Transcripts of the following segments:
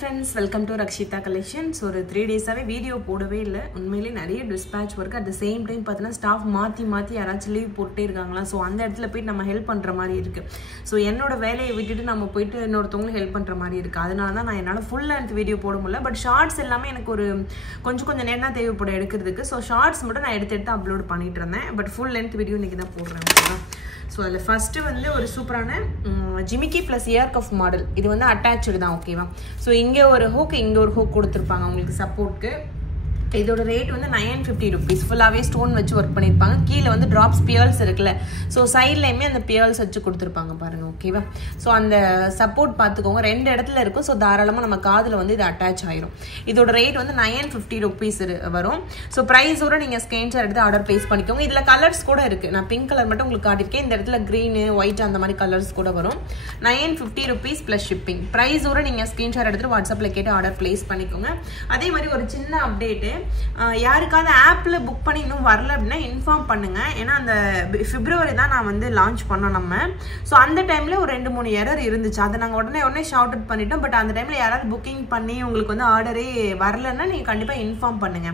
friends, welcome to Rakshita Collections. So 3 days away video போடவே இல்ல. உண்மையிலேயே நிறைய dispatch work at the same time பார்த்தனா staff மாத்தி யாராச்சும் லீவ் போட்டே இருக்காங்களா. சோ அந்த இடத்துல போய் நம்ம ஹெல்ப் பண்ற மாதிரி இருக்கு. சோ என்னோட வேலையை விட்டுட்டு நம்ம போயிட்டு இன்னொருத்தவங்க ஹெல்ப் பண்ற மாதிரி இருக்கு. அதனால தான் நான் என்னால full length video போட முடியல. பட் ஷார்ட்ஸ் எல்லாமே எனக்கு ஒரு கொஞ்சம் நேரமா தேவைப்பட எடுக்கிறதுக்கு. சோ ஷார்ட்ஸ் மட்டும் நான் எடுத்து அப்லோட் பண்ணிட்டு இருந்தேன். பட் full length video இன்னைக்கு தான் போடுறேன். So the first வந்து ஒரு சூப்பரான ஜிமிக்கி plus ear cuff மாடல். இது வந்து அட்டாச்டு தான், ஓகேவா? சோ இங்க ஒரு ஹூக், இங்க ஒரு ஹூக் கொடுத்திருப்பாங்க உங்களுக்கு சப்போர்ட்க்கு. இதோட ரேட் வந்து 950 rupees. ஃபுல்லாவே ஸ்டோன் வச்சு வர்க் பண்ணிருப்பாங்க. கீழ வந்து டிராப்ஸ் பியர்ஸ் இருக்குல. சோ சைடுலயுமே அந்த பியர்ஸ் வச்சு கொடுத்திருப்பாங்க பாருங்க, ஓகேவா? சோ அந்த சப்போர்ட் பாத்துக்கோங்க, ரெண்டு இடத்துல இருக்கும். சோ தாராளமா நம்ம காதுல வந்து இது அட்டாச் ஆயிரும். இதோட ரேட் வந்து 950 rupees வரும். சோ பிரைஸோட நீங்க ஸ்கிரீன்ஷாட் எடுத்து ஆர்டர் பிளேஸ் பண்ணிக்கோங்க. இதுல கலர்ஸ் கூட இருக்கு. நான் பிங்க் கலர் மட்டும் உங்களுக்கு காட்டிருக்கேன். இந்த இடத்துல கிரீன், ஒயிட் அந்த மாதிரி கலர்ஸ் கூட வரும். 950 rupees plus shipping. பிரைஸோட நீங்க ஸ்கிரீன்ஷாட் எடுத்து வாட்ஸ்அப்ல கேட்டு ஆர்டர் பிளேஸ் பண்ணிக்கோங்க. அதே மாதிரி ஒரு சின்ன அப்டேட், யாருக்காவது ஆப்ல புக் பண்ணி இன்னும் வரல அப்படின்னா இன்ஃபார்ம் பண்ணுங்க. ஏன்னா அந்த பிப்ரவரி தான் நான் வந்து லான்ச் பண்ணோம் நம்ம. ஸோ அந்த டைம்ல ஒரு 2-3 எரர் இருந்துச்சு. அதை நாங்கள் உடனே ஷவுட் அவுட் பண்ணிட்டோம். பட் அந்த டைம்ல யாராவது புக்கிங் பண்ணி உங்களுக்கு வந்து ஆர்டரே வரலன்னா நீங்க கண்டிப்பா இன்ஃபார்ம் பண்ணுங்க.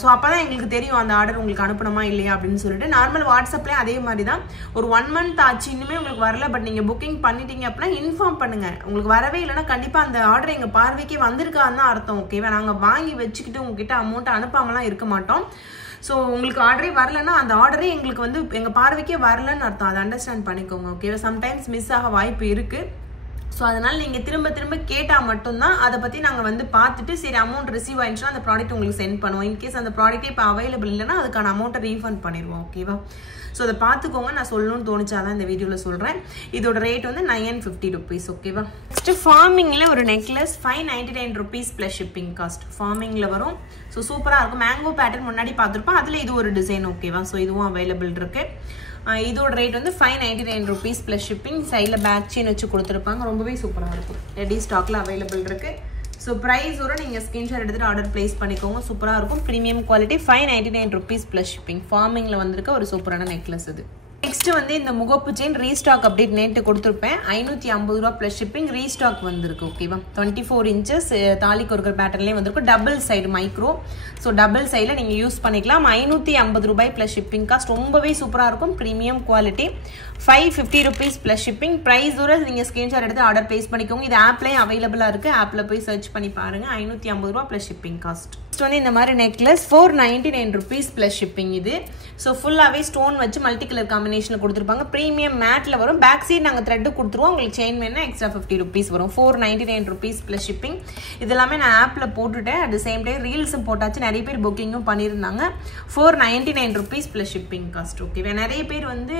ஸோ அப்பதான் எங்களுக்கு தெரியும் அந்த ஆர்டர் உங்களுக்கு அனுப்பணுமா இல்லையா அப்படின்னு சொல்லிட்டு. நார்மல் வாட்ஸ்அப்லேயே அதே மாதிரி தான். ஒரு 1 month ஆச்சு, இன்னுமே உங்களுக்கு வரல, பட் நீங்க புக்கிங் பண்ணிட்டீங்க அப்படின்னா இன்ஃபார்ம் பண்ணுங்க. உங்களுக்கு வரவே இல்லைன்னா கண்டிப்பா அந்த ஆர்டர் எங்க பார்வைக்கு வந்திருக்கான்னு அர்த்தம், ஓகேவா? நாங்க வாங்கி வச்சுக்கிட்டு உங்ககிட்ட அமௌண்ட் அனுப்பாமலாம் இருக்க மாட்டோம். ஸோ உங்களுக்கு ஆர்டரே வரலன்னா அந்த ஆர்டரே எங்களுக்கு வந்து எங்கள் பார்வைக்கே வரலன்னு அர்த்தம். அதை அண்டர்ஸ்டாண்ட் பண்ணிக்கோங்க, ஓகேவா? சம்டைம்ஸ் மிஸ் ஆக வாய்ப்பு இருக்குது. ஸோ அதனால் நீங்கள் திரும்ப கேட்டால் மட்டும்தான் அதை பற்றி நாங்கள் வந்து பார்த்துட்டு சரி அமௌண்ட் ரிசீவ் ஆயிடுச்சுன்னா அந்த ப்ராடக்ட் உங்களுக்கு சென்ட் பண்ணுவோம். இன்கேஸ் அந்த ப்ராடக்ட்டே இப்போ அவைலபிள் இல்லைன்னா அதுக்கான அமௌண்ட்டை ரீஃபண்ட் பண்ணிடுவோம், ஓகேவா? ஸோ அதை பார்த்துக்கோங்க. நான் சொல்லணும்னு தோணுச்சாதான் இந்த வீடியோவில் சொல்கிறேன். இதோட ரேட் வந்து 950 rupees, ஓகேவா? நெக்ஸ்ட் ஃபார்மிங்கில் ஒரு necklace 599 rupees plus shipping cost. ஃபார்மிங்கில் வரும். ஸோ சூப்பராக இருக்கும். மேங்கோ பேட்டர்ன் முன்னாடி பார்த்துருப்போம். அதில் இது ஒரு டிசைன், ஓகேவா? ஸோ இதுவும் அவைலபிள் இருக்கு. இதோட ரேட் வந்து 599 rupees ப்ளஸ் ஷிப்பிங். சைடில் பேக் செயின் வச்சு கொடுத்துருப்பாங்க. ரொம்பவே சூப்பராக இருக்கும். ரெடி ஸ்டாக்ல அவைலபிள் இருக்கு. ஸோ ப்ரைஸோட நீங்கள் ஸ்கிரீன்ஷாட் எடுத்துகிட்டு ஆர்டர் பிளேஸ் பண்ணிக்கோங்க. சூப்பராக இருக்கும். Premium quality. 599 rupees plus shipping. ஃபார்மிங்கில் வந்திருக்க ஒரு சூப்பரான நெக்லஸ் இது. நெக்ஸ்ட் வந்து இந்த முகப்பு செயின் ரீஸ்டாக் அப்டேட் நேற்று கொடுத்துருப்பேன். 550 ரூபா ப்ளஸ் ஷிப்பிங். ரீஸ்டாக் வந்திருக்கு, ஓகேவா? 24 inches தாலி கொறுக்கிற பேட்டர்லேயே வந்திருக்கும். Double side micro. So double சைடில் நீங்கள் யூஸ் பண்ணிக்கலாம். 550 ரூபாய் ப்ளஸ் ஷிப்பிங் காஸ்ட். ரொம்பவே சூப்பராக இருக்கும். Premium quality. 550 rupees plus shipping. ப்ரைஸோட நீங்கள் ஸ்கிரீன்ஷாட் எடுத்து ஆர்டர் பிளேஸ் பண்ணிக்கோங்க. இது ஆப்லேயும் அவைலபிளாக இருக்குது. ஆப்பில் போய் சர்ச் பண்ணி பாருங்கள். 550 ரூபா ப்ளஸ் ஷிப்பிங் காஸ்ட். நெக்ஸ்ட் வந்து இந்த மாதிரி நெக்லஸ் 499 rupees ப்ளஸ் ஷிப்பிங். இது ஸோ ஃபுல்லாகவே ஸ்டோன் வச்சு மல்டி கலர் காம்பினேஷனில் கொடுத்துருப்பாங்க. ப்ரீமியம் மேட்டில் வரும். பேக் சைட் நாங்கள் த்ரெட்டு கொடுத்துருவோம். உங்களுக்கு செயின் வேணுன்னா எக்ஸ்ட்ரா 50 rupees வரும். 499 rupees ப்ளஸ் ஷிப்பிங். இதெல்லாமே நான் ஆப்பில் போட்டுட்டேன். அட் த சேம் டைம் ரீல்ஸும் போட்டாச்சு. நிறைய பேர் புக்கிங்கும் பண்ணியிருந்தாங்க. 499 rupees ப்ளஸ் ஷிப்பிங் காஸ்ட், ஓகேவா? நிறைய பேர் வந்து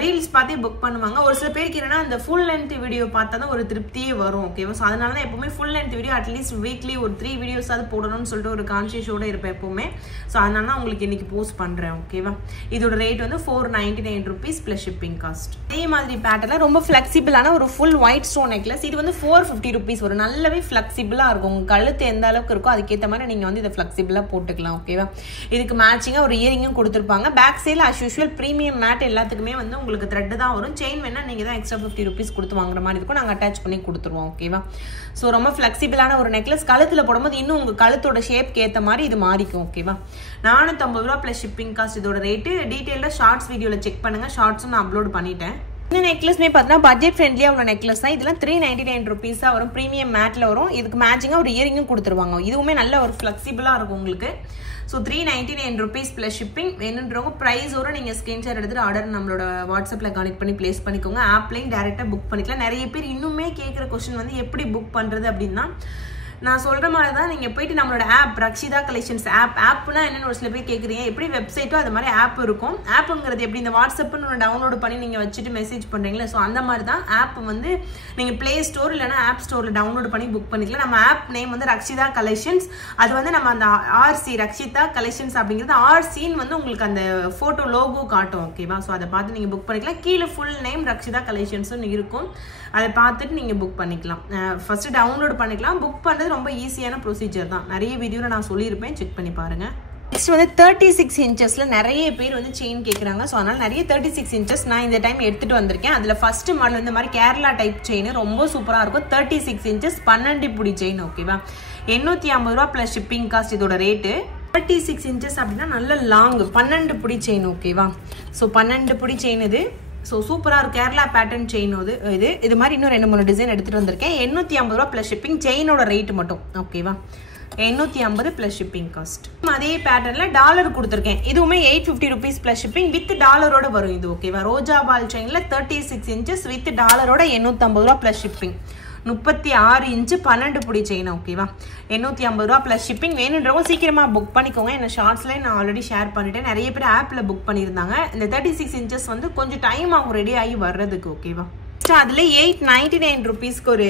ரீல்ஸ் பார்த்தே புக் பண்ணுவாங்க. ஒரு சில பேருக்கு என்னன்னா அந்த ஃபுல் லென்த் வீடியோ பார்த்தா தான் ஒரு திருப்தியே வரும், ஓகேவா? ஸோ அதனால தான் எப்பவுமே full length video at least weekly ஒரு 3 வீடியோஸாவது போடணும்னு சொல்லிட்டு ஒரு கான்ஷியஸோட இருப்பேன் எப்பவுமே. ஸோ அதனால தான் உங்களுக்கு இன்னைக்கு போஸ்ட் பண்ணுறேன், ஓகேவா? இதோட ரேட் வந்து 499 rupees ப்ளஸ் ஷிப்பிங் காஸ்ட். அதே மாதிரி பேட்டர்ல ரொம்ப ஃபிளெக்சிபிளான ஒரு ஃபுல் ஒயிட் ஸ்டோன் நெக்லஸ். இது வந்து 450 rupees வரும். நல்லாவே ஃபிளெக்சிபிளாக இருக்கும். உங்கள் கழுத்து எந்த அளவுக்கு இருக்கோ அதுக்கேற்ற மாதிரி நீங்கள் வந்து இதை ஃபிளெக்சிபிளாக போட்டுக்கலாம், ஓகேவா? இதுக்கு மேட்சிங்காக ஒரு இயரிங்கும் கொடுத்துருப்பாங்க. பேக் சைடில் அஸ் யூஷுவல் ப்ரீமியம் மேட் எல்லாத்துக்குமே வந்து உங்களுக்கு த்ரெட் தான் வரும். செயின் வேணா நீங்கள் தான் எக்ஸ்ட்ரா 50 rupees கொடுத்து வாங்குற மாதிரி இருக்கும். நாங்கள் அட்டாச் பண்ணி கொடுத்துருவோம், ஓகேவா? ஸோ ரொம்ப ஃபிளெக்சிபிளான ஒரு நெக்லஸ். கழுத்தில் போடும்போது இன்னும் உங்கள் கழுத்தோட ஷேப்க்கு ஏற்ற மாதிரி இது மாறிக்கும், ஓகேவா? 450 ரூபா ப்ளஸ் ஷிப்பிங் காஸ்ட். இதோட ரேட்டு டீட்டெயிலாக ஷார்ட்ஸ் வீடியோவில் செக் பண்ணுங்க. ஷார்ட்ஸும் நான் அப்லோட் பண்ணிட்டேன். இந்த நெக்லஸ்மே பார்த்தீங்கன்னா பட்ஜெட் ஃப்ரெண்ட்லியாக உள்ள நெக்லஸ் தான். இதெல்லாம் 399 rupees தான் வரும். ப்ரீமியம் மேட்டில் வரும். இதுக்கு மேட்சிங்காக ஒரு இயரிங்கும் கொடுத்துருவாங்க. இதுவுமே நல்ல ஒரு ஃபிளெக்சிபிளாக இருக்கும் உங்களுக்கு. So 399 rupees plus shipping. வேணுன்றவங்க ப்ரைஸோட நீங்கள் ஸ்கிரீன்ஷாட் எடுத்துகிட்டு ஆர்டர் நம்மளோட வாட்ஸ்அப்பில் கனெக்ட் பண்ணி பிளேஸ் பண்ணிக்கோங்க. ஆப்லையும் டேரெக்டாக புக் பண்ணிக்கலாம். நிறைய பேர் இன்னுமே கேட்குற கொஸ்டின் வந்து எப்படி புக் பண்ணுறது அப்படின்னா, நான் சொல்கிற மாதிரி தான் நீங்கள் போயிட்டு நம்மளோட ஆப் ரக்ஷிதா கலெக்ஷன்ஸ் ஆப்னா என்னென்னு ஒரு சில பேர் கேட்குறீங்க. எப்படி வெப்சைட்டோ அது மாதிரி ஆப் இருக்கும். ஆப்புங்கிறது எப்படி இந்த வாட்ஸ்அப்னு ஒன்று டவுன்லோட் பண்ணி நீங்கள் வச்சுட்டு மெசேஜ் பண்ணுறீங்களா? ஸோ அந்த மாதிரி தான் ஆப் வந்து நீங்கள் ப்ளே ஸ்டோர் இல்லைனா ஆப் ஸ்டோரில் டவுன்லோட் பண்ணி புக் பண்ணிக்கலாம். நம்ம ஆப் நேம் வந்து ரக்ஷிதா கலெக்ஷன்ஸ். அது வந்து நம்ம அந்த ஆர்சி ரக்ஷிதா கலெக்ஷன்ஸ் அப்படிங்கிறது ஆர்சின்னு வந்து உங்களுக்கு அந்த ஃபோட்டோ லோகோ காட்டும், ஓகேவா? ஸோ அதை பார்த்து நீங்கள் புக் பண்ணிக்கலாம். கீழே ஃபுல் நேம் ரக்ஷிதா கலெக்ஷன்ஸ்னு இருக்கும். அதை பார்த்துட்டு நீங்கள் புக் பண்ணிக்கலாம். ஃபர்ஸ்ட் டவுன்லோட் பண்ணிக்கலாம். புக் பண்ணுறது ரொம்ப ஈஸியான ப்ரொசீஜர் தான். நிறைய வீடியோவில் நான் சொல்லியிருப்பேன், செக் பண்ணி பாருங்கள். நெக்ஸ்ட் வந்து 36 இன்ச்சஸ்ல நிறைய பேர் வந்து செயின் கேட்குறாங்க. ஸோ அதனால நிறைய 36 இன்ச்சஸ் நான் இந்த டைம் எடுத்துட்டு வந்திருக்கேன். அதில் ஃபர்ஸ்ட் மாடல் இந்த மாதிரி கேரளா டைப் செயின் ரொம்ப சூப்பராக இருக்கும். 36 இன்ச்சஸ் 12 புடி செயின். ஓகேவா, 850 ரூபா ப்ளஸ் ஷிப்பிங் காஸ்ட் இதோட ரேட்டு. 36 இன்ச்சஸ் அப்படின்னா நல்ல லாங் 12 புடி செயின். ஓகேவா, ஸோ 12 புடி செயின் இது. ஸோ சூப்பராக இருக்கும் கேரளா பேட்டர்ன் செயின் இது மாதிரி இன்னும் 2-3 டிசைன் எடுத்துகிட்டு வந்திருக்கேன். 850 ரூபா ப்ளஸ் ஷிப்பிங், செயினோட ரேட்டு மட்டும். ஓகேவா, 850 ப்ளஸ் ஷிப்பிங் காஸ்ட். அதே பேட்டர்னில் டாலர் கொடுத்துருக்கேன். இதுவுமே 850 ருபீஸ் ப்ளஸ் ஷிப்பிங் வித் டாலரோட வரும் இது. ஓகேவா, ரோஜா பால் செயினில் 36 இன்ச்சஸ் வித் டாலரோட 850 ரூபா ப்ளஸ் ஷிப்பிங். 36 இன்ச்சு 12 புடி செயின். ஓகேவா, 850 ரூபா ப்ளஸ் ஷிப்பிங். வேணுன்றவங்க சீக்கிரமாக புக் பண்ணிக்கோங்க. என்ன ஷார்ட்ஸ்லேயே நான் ஆல்ரெடி ஷேர் பண்ணிட்டேன். நிறைய பேர் ஆப்பில் புக் பண்ணியிருந்தாங்க. இந்த 36 இன்ச்சஸ் வந்து கொஞ்சம் டைம் ஆகும் ரெடி ஆகி வர்றதுக்கு. ஓகேவா, அதில் 899 ருபீஸ்க்கு ஒரு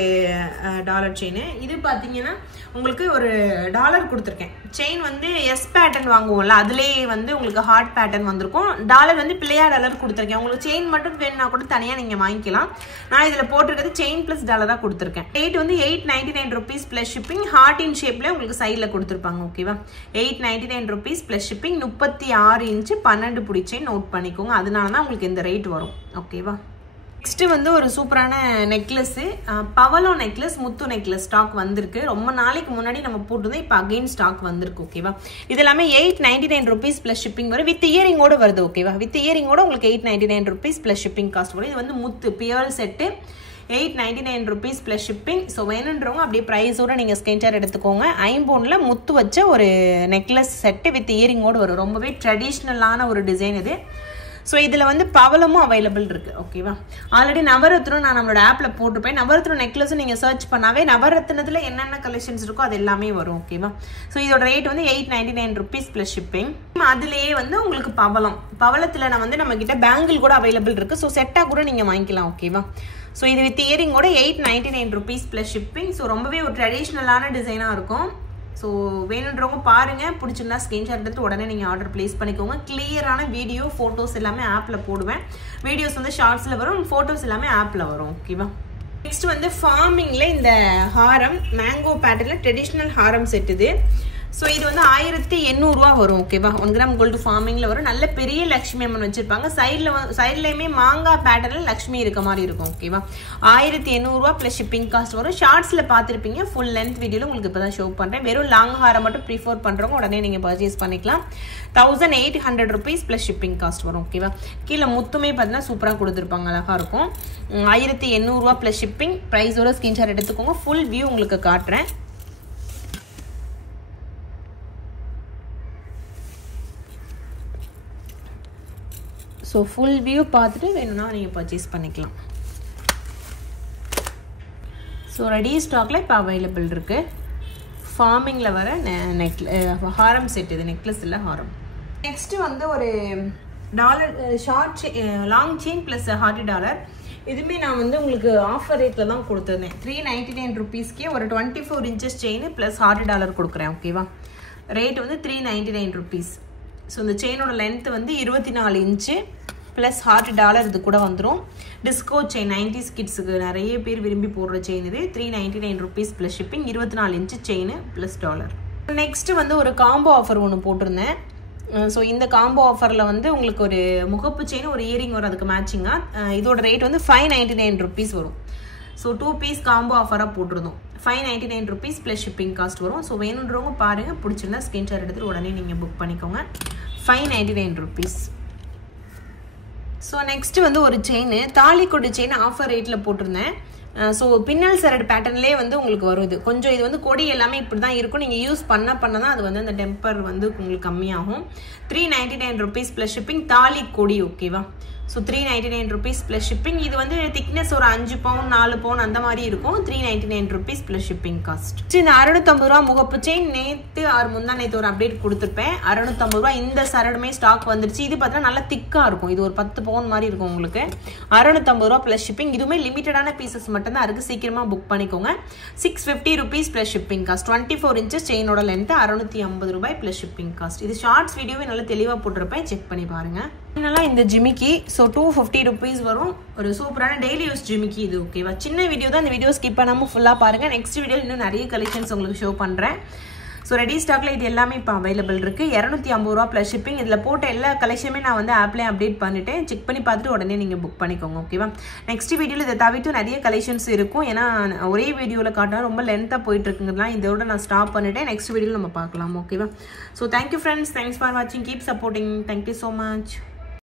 டாலர் செயின். இது பார்த்தீங்கன்னா உங்களுக்கு ஒரு டாலர் கொடுத்துருக்கேன். செயின் வந்து எஸ் பேட்டர்ன் வாங்குவோம்ல, அதுலேயே வந்து உங்களுக்கு ஹார்ட் பேட்டர்ன் வந்திருக்கும். டாலர் வந்து பிள்ளையார் டாலர் கொடுத்துருக்கேன். உங்களுக்கு செயின் மட்டும் வேணும்னா கூட தனியாக நீங்கள் வாங்கிக்கலாம். நான் இதில் போட்டிருக்கிறது செயின் ப்ளஸ் டாலராக கொடுத்துருக்கேன். ரேட் வந்து 899 ருபீஸ் ப்ளஸ் ஷிப்பிங். ஹார்ட் இன் ஷேப்பில் உங்களுக்கு சைடில் கொடுத்துருப்பாங்க. ஓகேவா, 899 ருபீஸ் ப்ளஸ் ஷிப்பிங். 36 இன்ச்சு 12 புடி செயின் நோட் பண்ணிக்கோங்க. அதனால தான் உங்களுக்கு இந்த ரேட் வரும். ஓகேவா, நெக்ஸ்ட் வந்து ஒரு சூப்பரான நெக்லஸ், பவளோ நெக்லஸ், முத்து நெக்லஸ் ஸ்டாக் வந்திருக்கு. ரொம்ப நாளைக்கு முன்னாடி நம்ம போட்டுதான் இப்போ அகைன் ஸ்டாக் வந்திருக்கு. ஓகேவா, இது எல்லாமே 899 ருபீஸ் ப்ளஸ் ஷிப்பிங் வரும். வித் இயரிங்கோட வருது. ஓகேவா, வித் இயரிங்கோட உங்களுக்கு 899 ருபீஸ் ப்ளஸ் ஷிப்பிங் காஸ்ட் வரும். இது வந்து முத்து pearl set 899 rupees plus shipping. So வேணுன்றவங்க அப்படியே ப்ரைஸோட நீங்கள் ஸ்கிரீன்ஷாட் எடுத்துக்கோங்க. ஐம்பொன்னில் முத்து வச்ச ஒரு நெக்லஸ் செட்டு வித் இயரிங்கோடு வரும். ரொம்பவே ட்ரெடிஷ்னலான ஒரு டிசைன் இது. ஸோ இதில் வந்து பவளமும் அவைலபிள் இருக்குது. ஓகேவா, ஆல்ரெடி நவரத்னம் நான் நம்மளோட ஆப்பில் போட்டிருப்பேன். நவரத்னம் நெக்லஸும் நீங்கள் சர்ச் பண்ணாவே நவரத்னத்தில் என்னென்ன கலெக்ஷன்ஸ் இருக்கோ அது எல்லாமே வரும். ஓகேவா, ஸோ இதோட ரேட் வந்து 899 ருபீஸ் ப்ளஸ் ஷிப்பிங். அதுலேயே வந்து உங்களுக்கு பவளத்தில் நான் வந்து நம்மக்கிட்ட பேங்கிள் கூட அவைலபிள் இருக்குது. ஸோ செட்டாக கூட நீங்கள் வாங்கிக்கலாம். ஓகேவா, ஸோ இது வித் இயரிங்கோட 899 ருபீஸ் ப்ளஸ் ஷிப்பிங். ஸோ ரொம்பவே ஒரு ட்ரெடிஷ்னலான டிசைனாக இருக்கும். ஸோ வேணுன்றவங்க பாருங்கள், பிடிச்சிருந்தா ஸ்க்ரீன்ஷாட் எடுத்து உடனே நீங்கள் ஆர்டர் ப்ளேஸ் பண்ணிக்கோங்க. கிளியரான வீடியோ ஃபோட்டோஸ் எல்லாமே ஆப்பில் போடுவேன். வீடியோஸ் வந்து ஷார்ட்ஸில் வரும், ஃபோட்டோஸ் எல்லாமே ஆப்பில் வரும். ஓகேவா, நெக்ஸ்ட் வந்து ஃபார்மிங்கில் இந்த ஹாரம் மேங்கோ பேட்டர்னில் ட்ரெடிஷ்னல் ஹாரம் செட் இது. ஸோ இது வந்து 1800 ரூபா வரும். ஓகேவா, 1 கிராம் கோல்டு ஃபார்மிங்கில் வரும். நல்ல பெரிய லக்ஷ்மி அம்மன் வச்சுருப்பாங்க. சைட்லேயுமே மாங்காய் பேட்டர்னில் லக்ஷ்மி இருக்க மாதிரி இருக்கும். ஓகேவா, 1800 ரூபா ப்ளஸ் ஷிப்பிங் காஸ்ட் வரும். ஷார்ட்ஸில் பார்த்துருப்பீங்க. ஃபுல் லென்த் வீடியோவில் உங்களுக்கு இப்போ தான் ஷோ பண்ணுறேன். வெறும் லாங் ஹாரம் மட்டும் ப்ரிஃபர் பண்ணுறவங்க உடனே நீங்கள் பர்ச்சேஸ் பண்ணிக்கலாம். 1800 ருபீஸ் ப்ளஸ் ஷிப்பிங் காஸ்ட் வரும். ஓகேவா, கீழே முத்துமே பார்த்தீங்கன்னா சூப்பராக கொடுத்துருப்பாங்க, அழகாக இருக்கும். 1800 ரூபா ப்ளஸ் ஷிப்பிங். ப்ரைஸோட ஸ்க்ரீன்ஷாட் எடுத்துக்கோங்க. ஃபுல் வியூ உங்களுக்கு காட்டுறேன். ஸோ ஃபுல் வியூ பார்த்துட்டு வேணும்னா நீங்கள் பர்ச்சேஸ் பண்ணிக்கலாம். ஸோ ரெடி ஸ்டாக்கில் இப்போ அவைலபிள் இருக்குது. ஃபார்மிங்கில் வர ஹாரம் செட் இது. நெக்லஸ் இல்லை, ஹாரம். நெக்ஸ்ட்டு வந்து ஒரு dollar long chain plus hearty dollar. இதுவுமே நான் வந்து உங்களுக்கு ஆஃபர் ரேட்டில் தான் கொடுத்துருந்தேன். 399 ருபீஸ்க்கே ஒரு 24 inches chain plus hearty dollar கொடுக்குறேன். ஓகேவா, ரேட் வந்து 399 ருபீஸ். ஸோ இந்த செயினோட லென்த்து வந்து 24 இன்ச்சு ப்ளஸ் ஹார்ட் டாலர் இது கூட வந்துடும். டிஸ்கோ செயின் 90s கிட்ஸுக்கு நிறைய பேர் விரும்பி போடுற செயின் இது. 399 rupees plus shipping. 24 inch chain plus dollar. Next வந்து ஒரு காம்போ ஆஃபர் ஒன்று போட்டிருந்தேன். ஸோ இந்த காம்போ ஆஃபரில் வந்து உங்களுக்கு ஒரு முகப்பு செயின் ஒரு இயரிங் வரும் அதுக்கு மேட்சிங்காக. இதோட ரேட் வந்து 599 ருபீஸ் வரும். ஸோ 2 பீஸ் காம்போ ஆஃபராக போட்டிருந்தோம். 599 ருபீஸ் ப்ளஸ் ஷிப்பிங் காஸ்ட் வரும். ஸோ வேணுன்றவங்க பாருங்கள், பிடிச்சிருந்தா ஸ்க்ரீன்ஷாட் எடுத்துகிட்டு உடனே நீங்கள் புக் பண்ணிக்கோங்க. 599 ருபீஸ். ஸோ நெக்ஸ்ட்டு வந்து ஒரு செயின் தாலிக்கொடி செயின் ஆஃபர் ரேட்டில் போட்டிருந்தேன். ஸோ பின்னல் சரடு பேட்டர்ன்லேயே வந்து உங்களுக்கு வருது. கொஞ்சம் இது வந்து கொடி எல்லாமே இப்படி தான் இருக்கும். நீங்கள் யூஸ் பண்ண தான் அது வந்து அந்த டெம்பர் வந்து உங்களுக்கு கம்மியாகும். 399 ருபீஸ் ப்ளஸ் ஷிப்பிங். தாலி கொடி. ஓகேவா, ஸோ 399 ருபீஸ் ப்ளஸ் ஷிப்பிங். இது வந்து திக்னஸ் ஒரு 5 பவுன் 4 பவுன் அந்த மாதிரி இருக்கும். 399 ருபீஸ் ப்ளஸ் ஷிப்பிங் காஸ்ட். இந்த 650 ரூபா முகப்பு செயின் நேற்று முந்தா நேற்று ஒரு அப்டேட் கொடுத்துருப்பேன். 650 ரூபா. இந்த சரடுமே ஸ்டாக் வந்துருச்சு. இது பார்த்தீங்கன்னா நல்லா திக்காக இருக்கும். இது ஒரு 10 பவுன் மாதிரி இருக்கும் உங்களுக்கு. 650 ரூபா ப்ளஸ் ஷிப்பிங். இதுவுமே லிமிட்டடான பீசஸ் மட்டும்தான் இருக்குது. சீக்கிரமாக புக் பண்ணிக்கோங்க. 650 rupees plus shipping cost. 24 inches செயினோட லென்த்து 650 ரூபாய் ப்ளஸ் ஷிப்பிங் காஸ்ட். இது ஷார்ட்ஸ் வீடியோவே நல்லா தெளிவாக போட்டிருப்பேன், செக் பண்ணி பாருங்கள். என்னெல்லாம் இந்த ஜிமிக்கி. ஸோ 250 ருபீஸ் வரும். ஒரு சூப்பரான டெய்லி யூஸ் ஜிமிக்கி இது. ஓகேவா, சின்ன வீடியோ தான். இந்த வீடியோ ஸ்கிப் பண்ணாமல் ஃபுல்லாக பாருங்கள். நெக்ஸ்ட் வீடியோவில் இன்னும் நிறைய கலெக்ஷன்ஸ் உங்களுக்கு ஷோ பண்ணுறேன். ஸோ ரெடி ஸ்டாக்ல இது எல்லாமே இப்போ அவைலபிள் இருக்கு. 250 ரூபா ப்ளஸ் ஷிப்பிங். இதில் போட்ட எல்லா கலெக்ஷனுமே நான் வந்து ஆப்லேயே அப்டேட் பண்ணிட்டேன். செக் பண்ணி பார்த்துட்டு உடனே நீங்கள் புக் பண்ணிக்கோங்க. ஓகேவா? நெக்ஸ்ட் வீடியோவில் இதை தவிர்த்து நிறைய கலெக்ஷன்ஸ் இருக்கும். ஏன்னா ஒரே வீடியோவில் காட்டினா ரொம்ப லென்த்தாக போயிட்டு இருக்குங்கிறதுலாம் இதோட நான் ஸ்டாப் பண்ணிட்டேன். நெக்ஸ்ட் வீடியோவில் நம்ம பார்க்கலாம். ஓகேவா? So thank you friends, thanks for வாட்சிங், keep supporting, thank you so much.